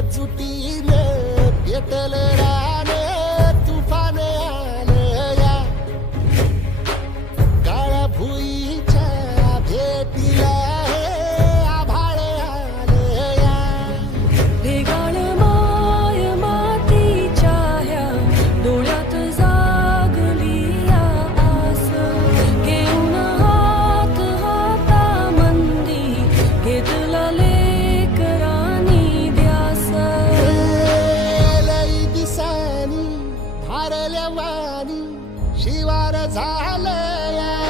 एकजुटीने पेटल रान तुफान आलं या काळ्या भुईच्या भेटीला हे आभाळ आलं या भेगाळ माय मातीच्या ह्या डोळ्यात जागली या आस घेऊन हात हातामंदी घेतला लेकरांनी ध्यास लई दिसानी भारल्या वाणी शिवार झालं या